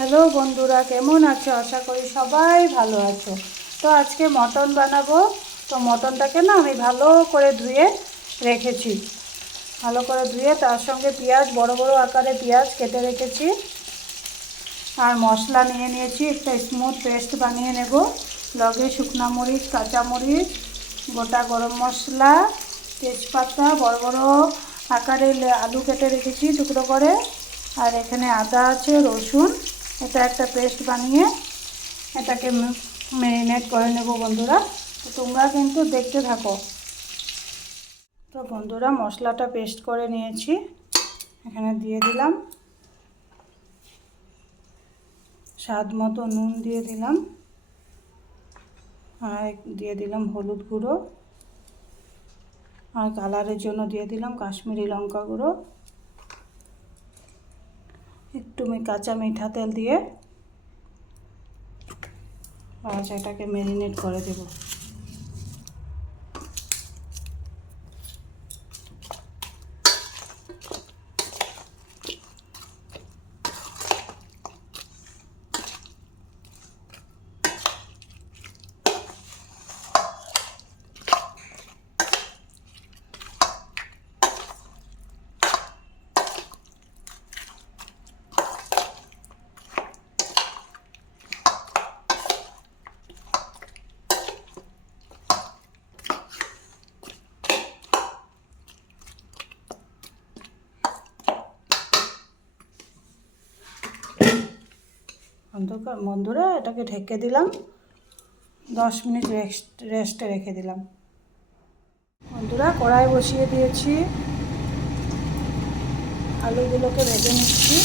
Hello বন্ধুরা, কেমন আছো? আশা করি সবাই ভালো আছো। তো আজকে মটন বানাবো। তো মটনটাকে না আমি ভালো করে ধুয়ে রেখেছি। ভালো করে ধুয়ে তার সঙ্গে পেঁয়াজ, বড় বড় আকারে পেঁয়াজ কেটে রেখেছি। আর মশলা নিয়ে নিয়েছি, একটা স্মুথ পেস্ট বানিয়ে নেব। লগে শুকনো মরিচ, কাঁচামরিচ, গোটা গরম মশলা, তেজপাতা, বড় বড় আকারে আলু কেটে রেখেছি টুকরো করে। আর এখানে আদা আছে, রসুন। এটা একটা পেস্ট বানিয়ে এটাকে ম্যারিনেট করে নেব বন্ধুরা। তো তোমরা কিন্তু দেখতে থাকো। তো বন্ধুরা, মশলাটা পেস্ট করে নিয়েছি, এখানে দিয়ে দিলাম। স্বাদ মতো নুন দিয়ে দিলাম, আর দিয়ে দিলাম হলুদ গুঁড়ো, আর কালারের জন্য দিয়ে দিলাম কাশ্মীরি লঙ্কা গুঁড়ো। একটু কাঁচা মিঠা তেল দিয়ে এটাকে ম্যারিনেট করে দেব। বন্ধুরা, এটাকে ঢেকে দিলাম, 10 মিনিট রেস্টে রেখে দিলাম। বন্ধুরা, কড়াই বসিয়ে দিয়েছি, আলুগুলোকে ভেজে নিচ্ছি।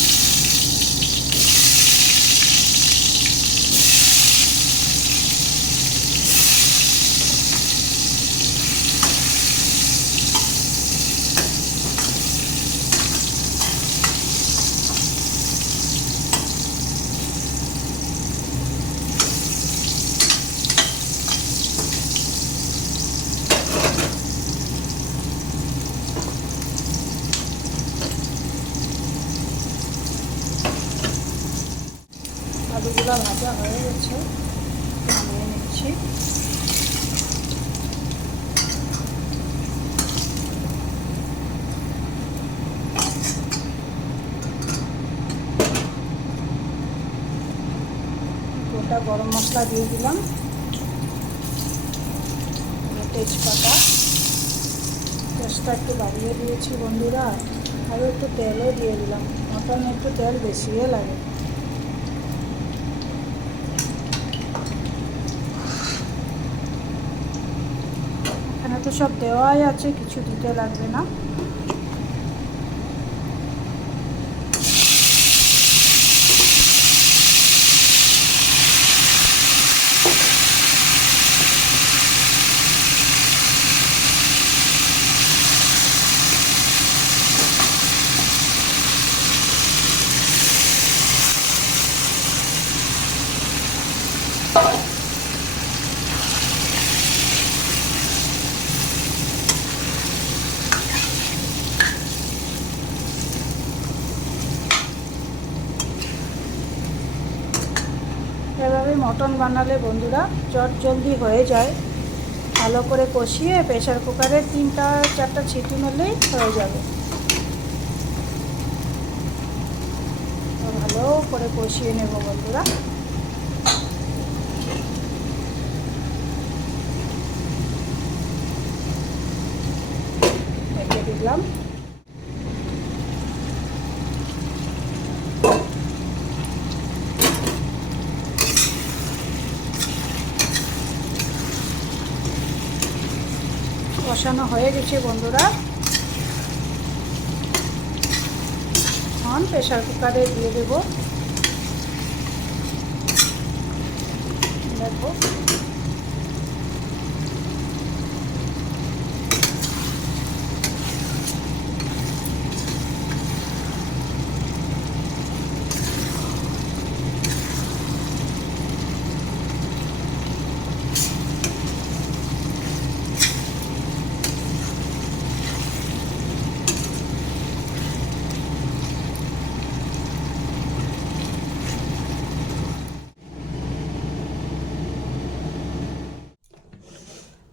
আলুগুলো ভাজা হয়ে গেছে, নিয়ে নিচ্ছি। গোটা গরম মশলা দিয়ে দিলাম, তেজপাতা, গ্যাসটা একটু বাড়িয়ে দিয়েছি বন্ধুরা। আরও একটু তেলও দিয়ে দিলাম, মটনে একটু তেল বেশিই লাগে। এখানে তো সব দেওয়াই আছে, কিছু দিতে লাগবে না। এভাবে মটন বানালে বন্ধুরা জলদি হয়ে যায়। ভালো করে কষিয়ে প্রেসার কুকারে 3-4টা সিটি মারলেই হয়ে যাবে। ভালো করে কষিয়ে নেব বন্ধুরা। রেখে দিলাম। কষানো হয়ে গেছে বন্ধুরা। এখন প্রেসার কুকারে দিয়ে দেবো। দেখো,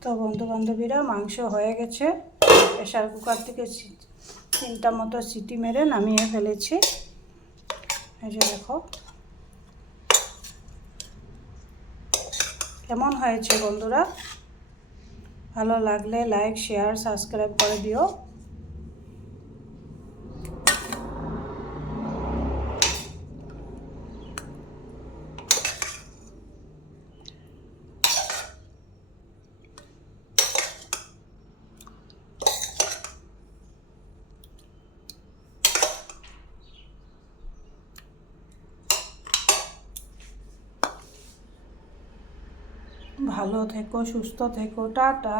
তো বন্ধু বান্ধবীরা, মাংস হয়ে গেছে। প্রেশার কুকার থেকে 3টা মতো সিটি মেরে নামিয়ে ফেলেছি। এই যে দেখো কেমন হয়েছে বন্ধুরা। ভালো লাগলে লাইক, শেয়ার, সাবস্ক্রাইব করে দিও। ভালো থেকো, সুস্থ থেকো, টাটা।